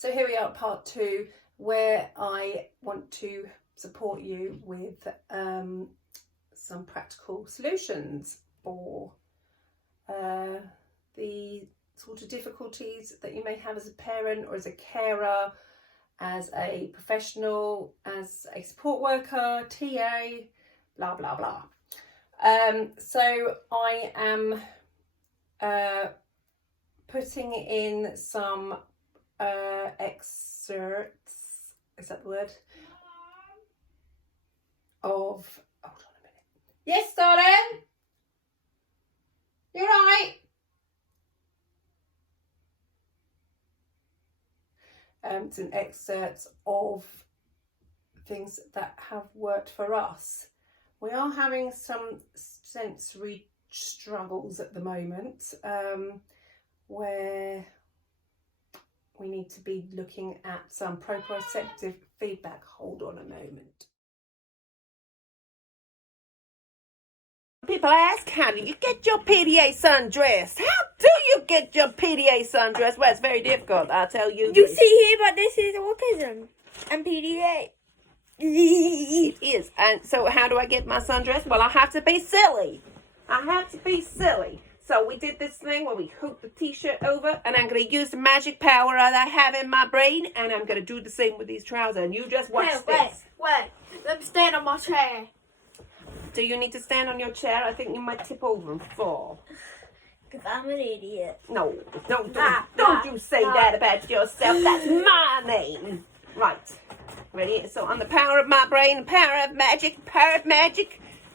So here we are at part 2, where I want to support you with some practical solutions for the sort of difficulties that you may have as a parent or as a carer, as a professional, as a support worker, TA, blah blah blah. So I am putting in some excerpts, is that the word? Hold on a minute. Yes, darling? You're right. Some excerpts of things that have worked for us. We are having some sensory struggles at the moment, where we need to be looking at some proprioceptive feedback. Hold on a moment. People ask, how do you get your PDA sundressed? How do you get your PDA sundressed? Well, it's very difficult, I'll tell you. You see here, but this is autism and PDA. It is. And so how do I get my sundress? Well, I have to be silly. So we did this thing where we hooked the t-shirt over, and I'm going to use the magic power that I have in my brain, and I'm going to do the same with these trousers. And you just watch this. Wait. Let me stand on my chair. Do you need to stand on your chair? I think you might tip over and fall. Because I'm an idiot. No, don't you say that about yourself. That's my name. Right. Ready? So on the power of my brain, the power of magic,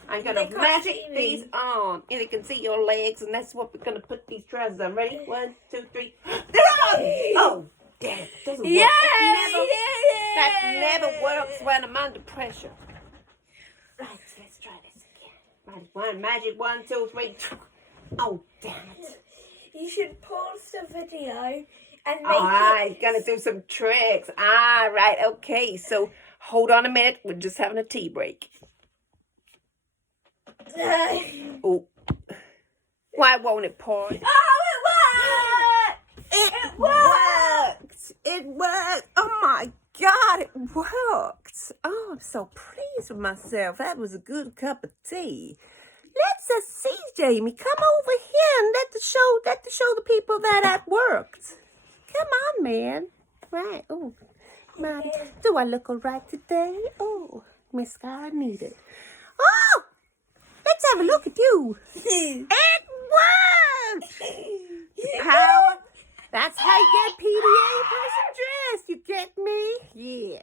I'm going to magic these on. And they can see your legs, and that's what we're going to put these trousers on. Ready? 1, 2, 3. They're on! Oh, damn it. Doesn't work. That never works when I'm under pressure. Right, let's try this again. Magic 1, 2, 3. Oh, damn it. You should pause the video and make I'm going to do some tricks. Right, okay. So hold on a minute. We're just having a tea break. Oh, why won't it pause? Oh, It worked! It worked! Oh my God, it worked! Oh, I'm so pleased with myself. That was a good cup of tea. Let's see, Jamie. Come over here and let the show the people that it worked. Come on, man. Right. Oh, my. Do I look all right today? Oh, mascara needed. Oh! Let's have a look at you. It worked! The power. That's how you get PDA person dressed. You get me? Yeah.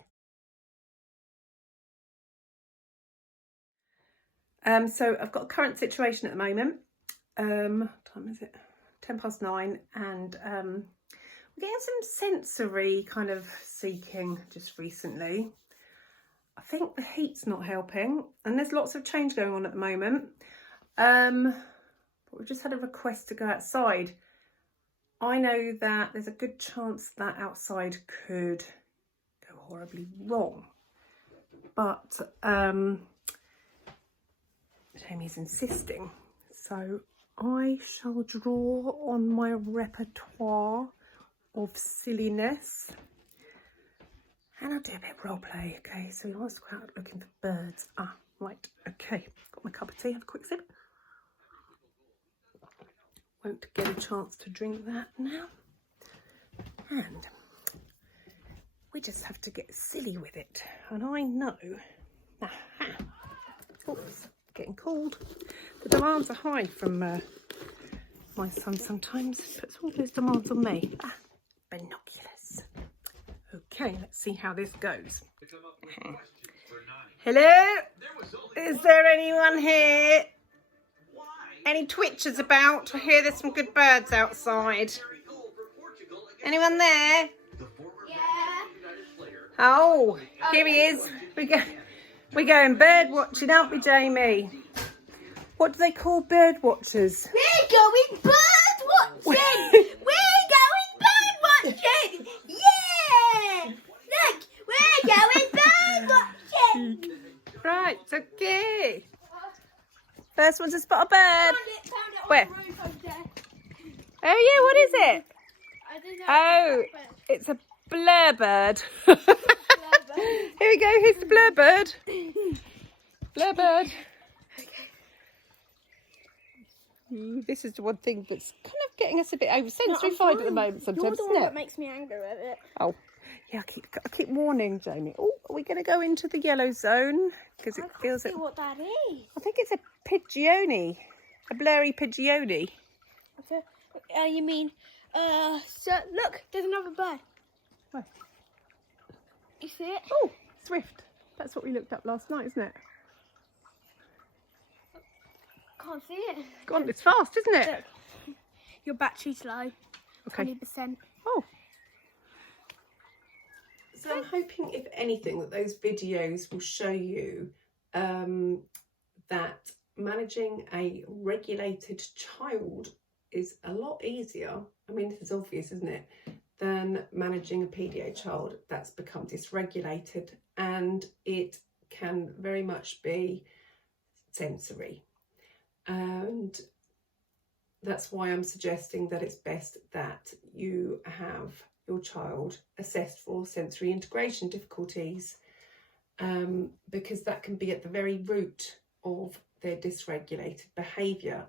So I've got a current situation at the moment. What time is it? 9:10, and we're getting some sensory kind of seeking just recently. I think the heat's not helping, and there's lots of change going on at the moment. But we've just had a request to go outside. I know that there's a good chance that outside could go horribly wrong, but Jamie's insisting, so I shall draw on my repertoire of silliness. And I'll do a bit of role play, okay? So he wants to go out looking for birds. Right, okay. Got my cup of tea, have a quick sip. Won't get a chance to drink that now. And we just have to get silly with it. And I know, oops, getting cold. The demands are high from my son sometimes. Puts all those demands on me. Binoculars. Okay, let's see how this goes. Hello? Is there anyone here? Any twitchers about? I hear there's some good birds outside. Anyone there? Yeah. Oh, here he is. We're going bird watching, aren't we, Jamie? What do they call bird watchers? We're going bird watching! We're going bird watching! Yeah! Look, we're going bird watching! Right, okay. First one to spot a bird. Where? Oh yeah, what is it? Oh, it's a Blur bird. Here we go, here's the blur bird. Blur bird. This is the one thing that's kind of getting us a bit over sensory-fied at the moment sometimes, You're the one isn't that it? makes me angry with it. Oh, yeah, I keep warning Jamie. Oh, are we going to go into the yellow zone? Because it feels I can't see what that is. I think it's a pigeone, a blurry pigeone. You mean, so look, there's another bird. Where? You see it? Oh, swift. That's what we looked up last night, isn't it? Can't see it. God, it's fast, isn't it? Look, your battery's low. Okay. 20%. Oh. So I'm hoping, if anything, that those videos will show you that managing a regulated child is a lot easier. I mean, this is obvious, isn't it? Than managing a PDA child that's become dysregulated, and it can very much be sensory. And that's why I'm suggesting that it's best that you have your child assessed for sensory integration difficulties, because that can be at the very root of their dysregulated behaviour,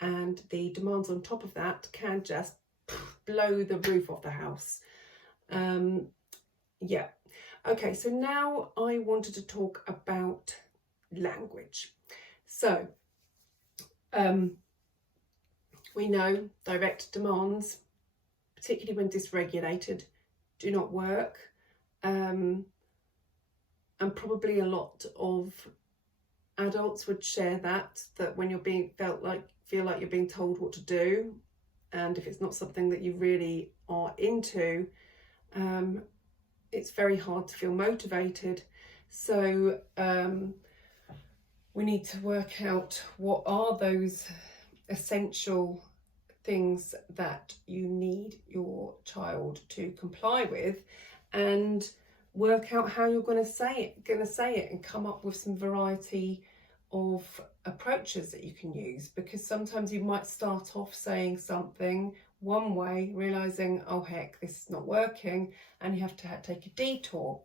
and the demands on top of that can just blow the roof off the house. Yeah. Okay, so now I wanted to talk about language. So we know direct demands, particularly when dysregulated, do not work, and probably a lot of adults would share that when you're feel like you're being told what to do, and if it's not something that you really are into, it's very hard to feel motivated. So we need to work out what are those essential things that you need your child to comply with, and work out how you're going to say it and come up with some variety of approaches that you can use, because sometimes you might start off saying something one way, realizing, oh heck, this is not working, and you have to take a detour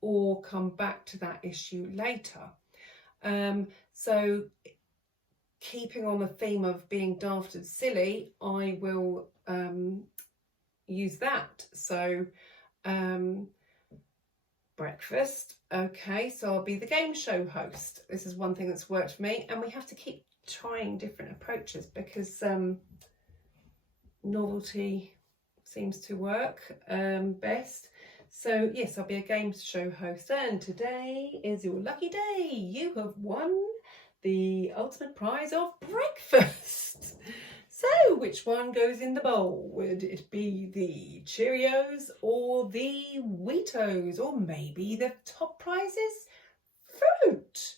or come back to that issue later. So keeping on the theme of being daft and silly, I will use that. So breakfast. Okay, so I'll be the game show host. This is one thing that's worked for me, and we have to keep trying different approaches because novelty seems to work best. So yes, I'll be a game show host, and today is your lucky day. You have won the ultimate prize of breakfast. So which one goes in the bowl? Would it be the Cheerios or the Wheatos, or maybe the top prize is fruit?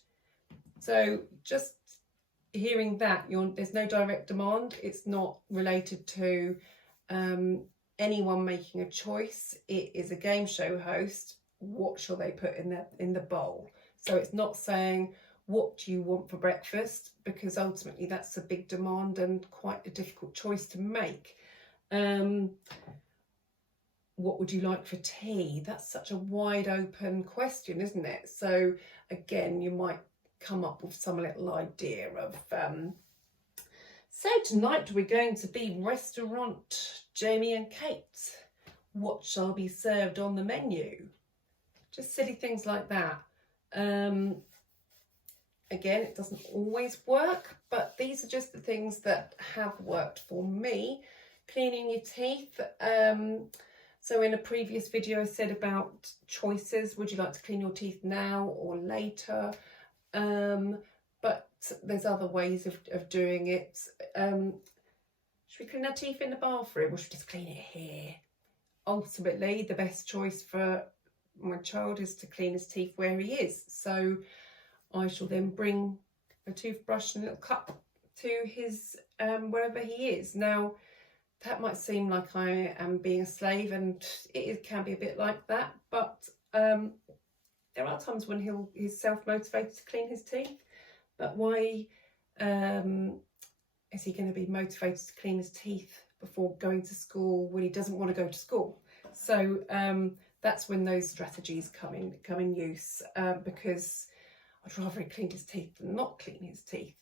So just hearing that, there's no direct demand. It's not related to anyone making a choice. It is a game show host. What shall they put in the bowl? So it's not saying, what do you want for breakfast? Because ultimately that's a big demand and quite a difficult choice to make. What would you like for tea? That's such a wide open question, isn't it? So again, you might come up with some little idea of, so tonight we're going to be restaurant Jamie and Kate. What shall be served on the menu? Just silly things like that. Again, it doesn't always work, but these are just the things that have worked for me. Cleaning your teeth. So in a previous video I said about choices. Would you like to clean your teeth now or later? But there's other ways of doing it. Should we clean our teeth in the bathroom, or should we just clean it here? Ultimately, the best choice for my child is to clean his teeth where he is. So I shall then bring a toothbrush and a little cup to his wherever he is. Now, that might seem like I am being a slave, and it can be a bit like that, but there are times when he's self-motivated to clean his teeth. But why is he going to be motivated to clean his teeth before going to school when he doesn't want to go to school? So that's when those strategies come in use, because I'd rather he cleaned his teeth than not clean his teeth.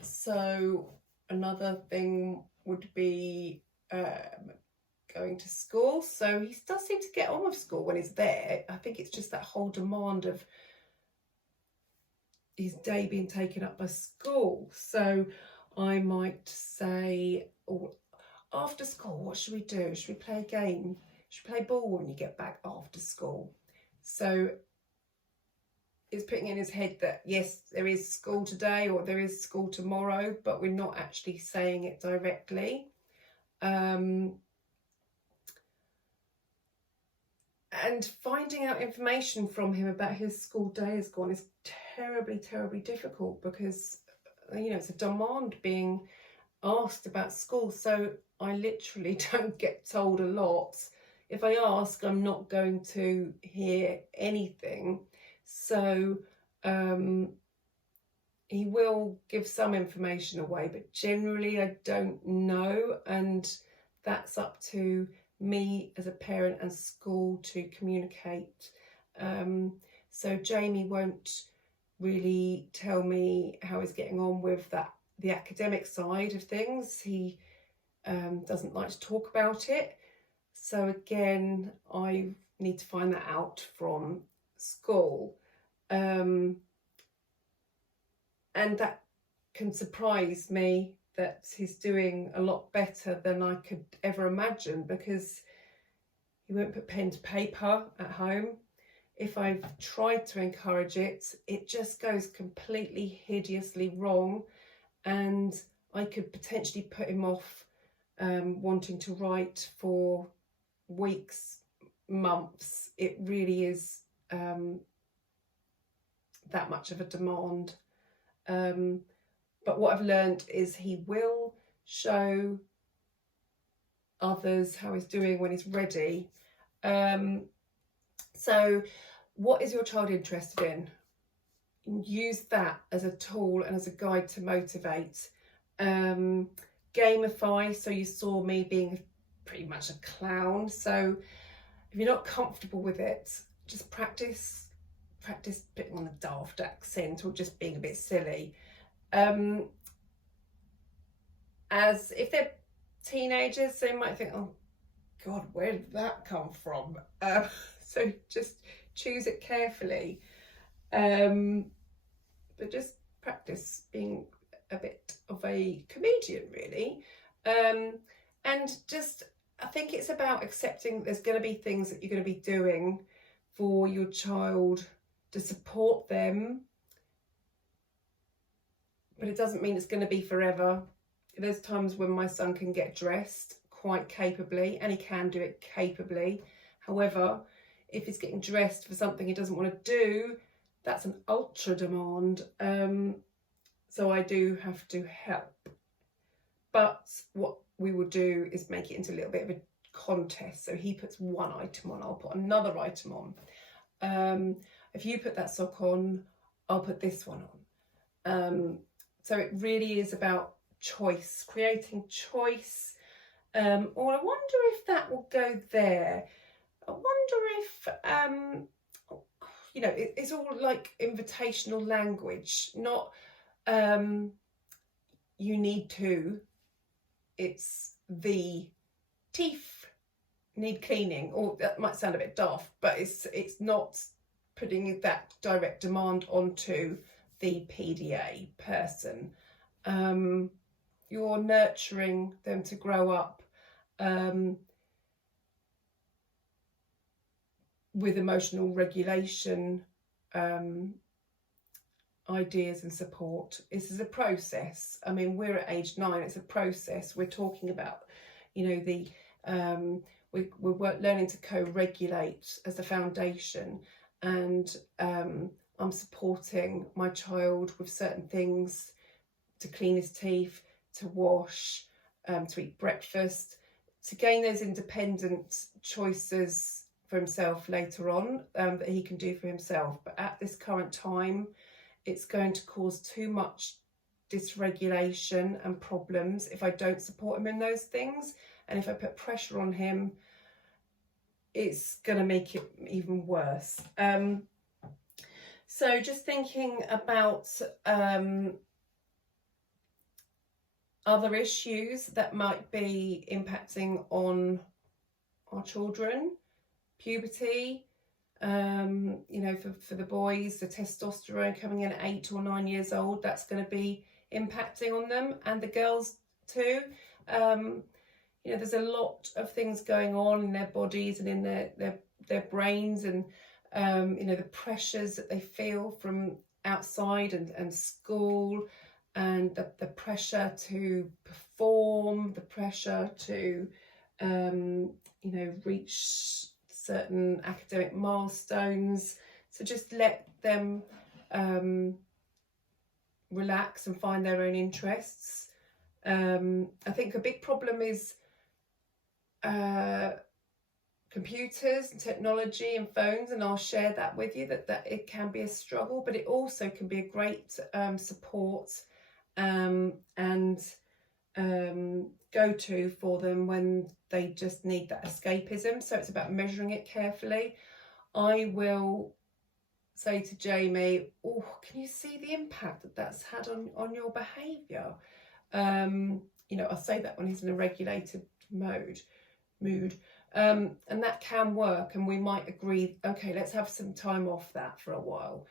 So another thing would be going to school. So he does seem to get on with school when he's there. I think it's just that whole demand of his day being taken up by school. So I might say, oh, after school, what should we do? Should we play a game? Should we play ball when you get back after school? So it's putting in his head that yes, there is school today or there is school tomorrow, but we're not actually saying it directly. And finding out information from him about his school day has gone is terribly, terribly difficult, because it's a demand being asked about school. So I literally don't get told a lot. If I ask, I'm not going to hear anything. So he will give some information away, but generally I don't know, and that's up to me as a parent and school to communicate. So Jamie won't really tell me how he's getting on with the academic side of things. He doesn't like to talk about it. So again, I need to find that out from school. And that can surprise me, that he's doing a lot better than I could ever imagine, because he won't put pen to paper at home. If I've tried to encourage it, it just goes completely hideously wrong, and I could potentially put him off wanting to write for weeks, months. It really is that much of a demand. But what I've learned is he will show others how he's doing when he's ready. So what is your child interested in? Use that as a tool and as a guide to motivate. Gamify. So you saw me being pretty much a clown. So if you're not comfortable with it, just practice putting on a daft accent or just being a bit silly. As if they're teenagers, they might think, oh God, where did that come from? So just choose it carefully. But just practice being a bit of a comedian, really. And just, I think it's about accepting there's going to be things that you're going to be doing for your child to support them, but it doesn't mean it's going to be forever. There's times when my son can get dressed quite capably, and he can do it capably. However, if he's getting dressed for something he doesn't want to do, that's an ultra demand. So I do have to help. But what we will do is make it into a little bit of a contest. So he puts one item on, I'll put another item on. If you put that sock on, I'll put this one on. So it really is about choice, creating choice. Or I wonder if that will go there. I wonder if, it's all like invitational language, not you need to. It's the teeth need cleaning, or that might sound a bit daft, but it's not putting that direct demand onto the PDA person. You're nurturing them to grow up with emotional regulation ideas and support. This is a process. I mean, we're at age 9, it's a process. We're talking about, we're learning to co-regulate as a foundation, and I'm supporting my child with certain things, to clean his teeth, to wash, to eat breakfast, to gain those independent choices for himself later on, that he can do for himself. But at this current time, it's going to cause too much dysregulation and problems if I don't support him in those things. And if I put pressure on him it's going to make it even worse. So just thinking about other issues that might be impacting on our children. Puberty, you know, for the boys, the testosterone coming in at 8 or 9 years old, that's going to be impacting on them, and the girls too. You know, there's a lot of things going on in their bodies and in their brains, and you know, the pressures that they feel from outside and school, and the pressure to perform, the pressure to you know, reach certain academic milestones. So just let them relax and find their own interests. I think a big problem is computers and technology and phones, and I'll share that with you, that it can be a struggle, but it also can be a great support and go-to for them when they just need that escapism. So it's about measuring it carefully. I will say to Jamie, oh, can you see the impact that that's had on your behaviour? You know, I'll say that when he's in a regulated mood, and that can work, and we might agree, okay, let's have some time off that for a while.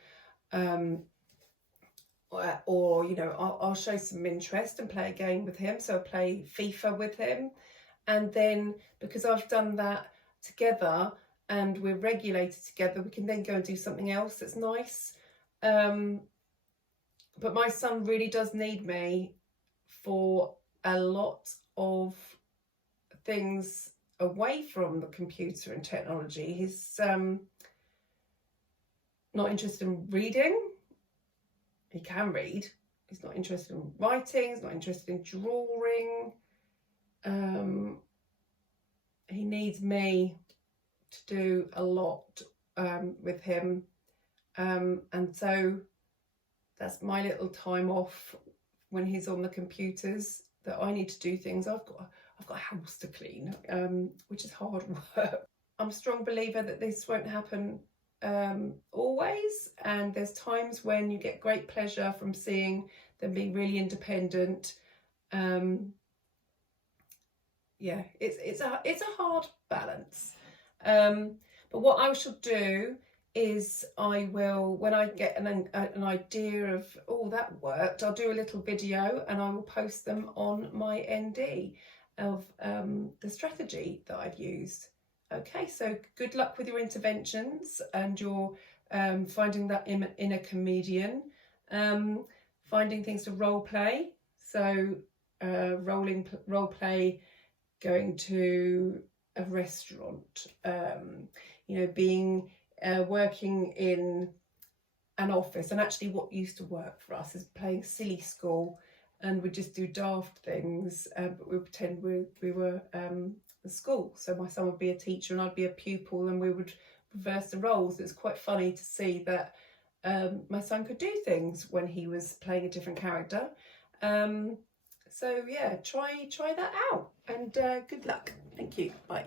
Or you know, I'll show some interest and play a game with him, so I'll play FIFA with him, and then because I've done that together and we're regulated together, we can then go and do something else that's nice. But my son really does need me for a lot of things away from the computer and technology. He's not interested in reading. He can read. He's not interested in writing. He's not interested in drawing. He needs me to do a lot with him, and so that's my little time off when he's on the computers, that I need to do things. I've got a house to clean, which is hard work. I'm a strong believer that this won't happen always, and there's times when you get great pleasure from seeing them being really independent. Yeah, it's a hard balance, but what I shall do is I will, when I get an idea of, oh, that worked, I'll do a little video and I will post them on my ND of the strategy that I've used. Okay, so good luck with your interventions and your finding that inner comedian, finding things to role play. So role play, going to a restaurant, you know, being working in an office. And actually what used to work for us is playing silly school, and we'd just do daft things, but we pretend we were the school. So my son would be a teacher and I'd be a pupil, and we would reverse the roles. It's quite funny to see that my son could do things when he was playing a different character. So yeah, try that out, and good luck. Thank you. Bye.